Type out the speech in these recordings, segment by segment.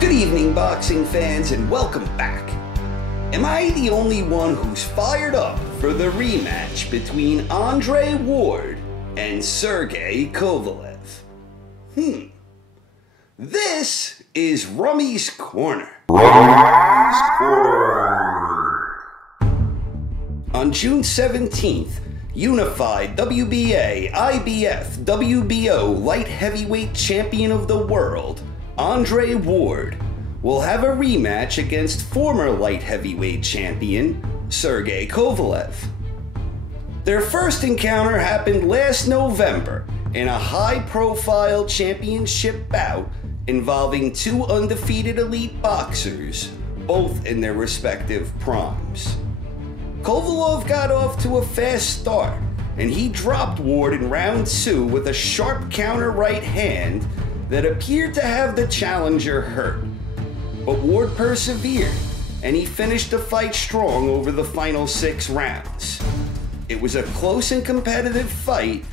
Good evening, boxing fans, and welcome back. Am I the only one who's fired up for the rematch between Andre Ward and Sergey Kovalev? This is Rummy's Corner. On June 17th, unified WBA, IBF, WBO light heavyweight champion of the world, Andre Ward, will have a rematch against former light heavyweight champion Sergey Kovalev. Their first encounter happened last November in a high-profile championship bout involving two undefeated elite boxers, both in their respective primes. Kovalev got off to a fast start, and he dropped Ward in round 2 with a sharp counter right hand that appeared to have the challenger hurt. But Ward persevered, and he finished the fight strong over the final 6 rounds. It was a close and competitive fight,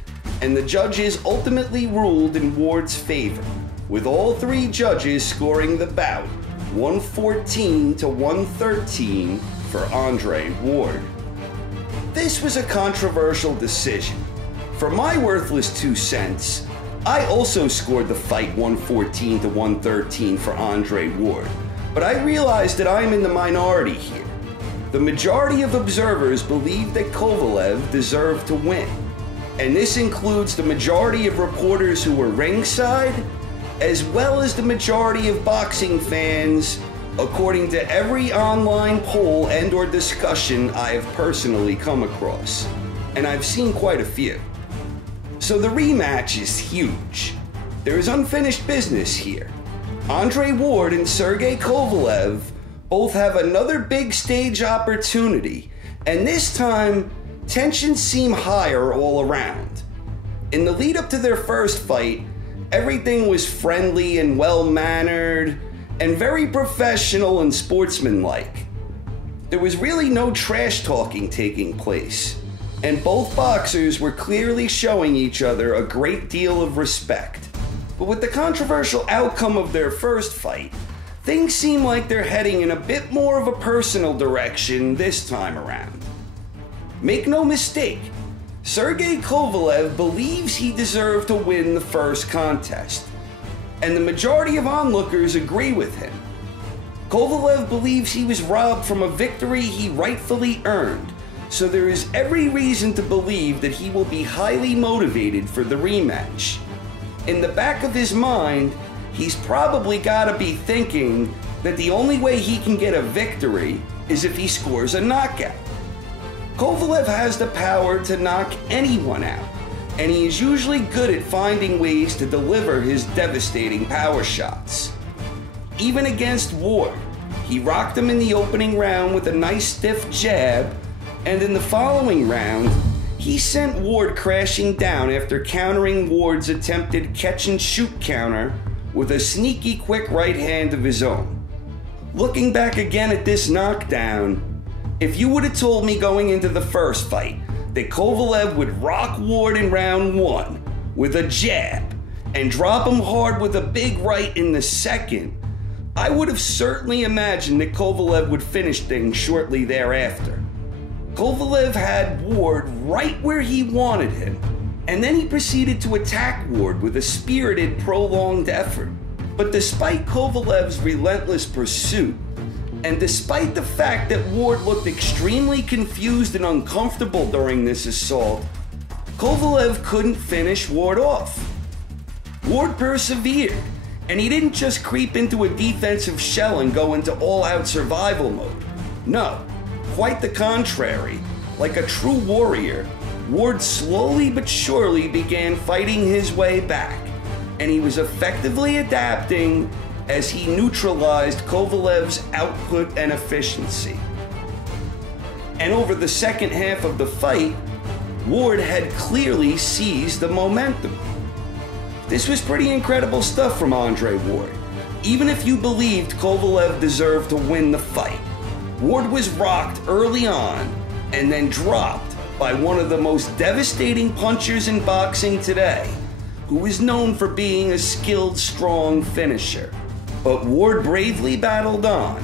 and the judges ultimately ruled in Ward's favor, with all 3 judges scoring the bout 114 to 113 for Andre Ward. This was a controversial decision. For my worthless 2 cents, I also scored the fight 114 to 113 for Andre Ward, but I realized that I'm in the minority here. The majority of observers believe that Kovalev deserved to win, and this includes the majority of reporters who were ringside, as well as the majority of boxing fans, according to every online poll and/or discussion I have personally come across, and I've seen quite a few. So the rematch is huge. There is unfinished business here. Andre Ward and Sergey Kovalev both have another big stage opportunity, and this time, tensions seem higher all around. In the lead up to their first fight, everything was friendly and well-mannered, and very professional and sportsmanlike. There was really no trash talking taking place, and both boxers were clearly showing each other a great deal of respect. But with the controversial outcome of their first fight, things seem like they're heading in a bit more of a personal direction this time around. Make no mistake, Sergey Kovalev believes he deserved to win the first contest, and the majority of onlookers agree with him. Kovalev believes he was robbed from a victory he rightfully earned, so there is every reason to believe that he will be highly motivated for the rematch. In the back of his mind, he's probably gotta be thinking that the only way he can get a victory is if he scores a knockout. Kovalev has the power to knock anyone out, and he is usually good at finding ways to deliver his devastating power shots. Even against Ward, he rocked him in the opening round with a nice stiff jab, and in the following round, he sent Ward crashing down after countering Ward's attempted catch-and-shoot counter with a sneaky quick right hand of his own. Looking back again at this knockdown, if you would have told me going into the first fight that Kovalev would rock Ward in round 1 with a jab and drop him hard with a big right in the second, I would have certainly imagined that Kovalev would finish things shortly thereafter. Kovalev had Ward right where he wanted him, and then he proceeded to attack Ward with a spirited, prolonged effort. But despite Kovalev's relentless pursuit, and despite the fact that Ward looked extremely confused and uncomfortable during this assault, Kovalev couldn't finish Ward off. Ward persevered, and he didn't just creep into a defensive shell and go into all-out survival mode. No. Quite the contrary. Like a true warrior, Ward slowly but surely began fighting his way back, and he was effectively adapting as he neutralized Kovalev's output and efficiency. And over the second half of the fight, Ward had clearly seized the momentum. This was pretty incredible stuff from Andre Ward. Even if you believed Kovalev deserved to win the fight, Ward was rocked early on and then dropped by one of the most devastating punchers in boxing today, who is known for being a skilled, strong finisher. But Ward bravely battled on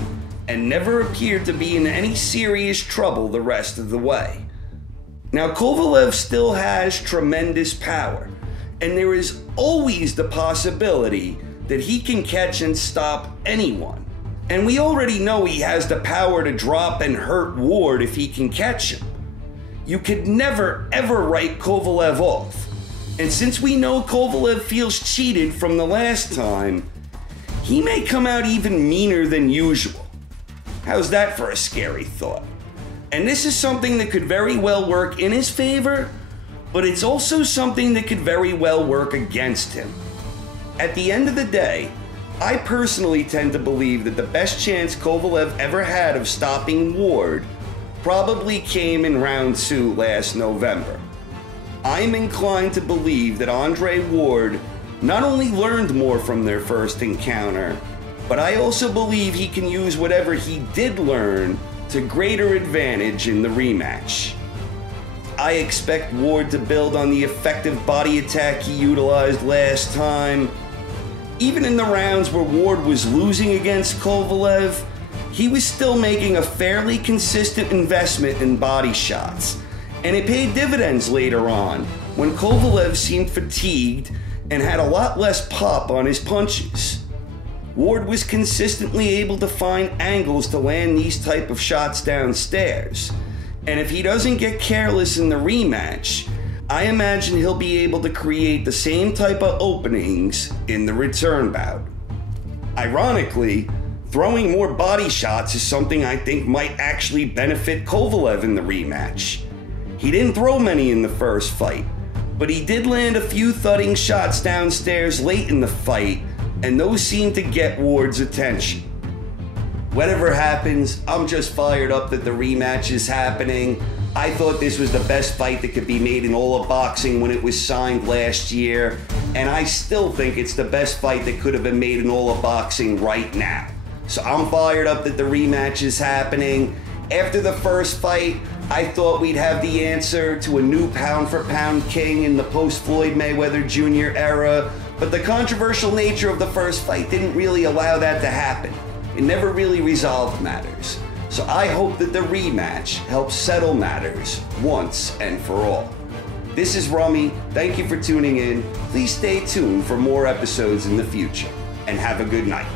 and never appeared to be in any serious trouble the rest of the way. Now, Kovalev still has tremendous power, and there is always the possibility that he can catch and stop anyone. And we already know he has the power to drop and hurt Ward if he can catch him. You could never ever write Kovalev off. And since we know Kovalev feels cheated from the last time, he may come out even meaner than usual. How's that for a scary thought? And this is something that could very well work in his favor, but it's also something that could very well work against him. At the end of the day, I personally tend to believe that the best chance Kovalev ever had of stopping Ward probably came in round 2 last November. I'm inclined to believe that Andre Ward not only learned more from their first encounter, but I also believe he can use whatever he did learn to greater advantage in the rematch. I expect Ward to build on the effective body attack he utilized last time. Even in the rounds where Ward was losing against Kovalev, he was still making a fairly consistent investment in body shots, and it paid dividends later on when Kovalev seemed fatigued and had a lot less pop on his punches. Ward was consistently able to find angles to land these type of shots downstairs, and if he doesn't get careless in the rematch, I imagine he'll be able to create the same type of openings in the return bout. Ironically, throwing more body shots is something I think might actually benefit Kovalev in the rematch. He didn't throw many in the first fight, but he did land a few thudding shots downstairs late in the fight, and those seemed to get Ward's attention. Whatever happens, I'm just fired up that the rematch is happening. I thought this was the best fight that could be made in all of boxing when it was signed last year, and I still think it's the best fight that could have been made in all of boxing right now. So I'm fired up that the rematch is happening. After the first fight, I thought we'd have the answer to a new pound-for-pound king in the post-Floyd Mayweather Jr. era, but the controversial nature of the first fight didn't really allow that to happen. It never really resolved matters. So I hope that the rematch helps settle matters once and for all. This is Rummy. Thank you for tuning in. Please stay tuned for more episodes in the future, and have a good night.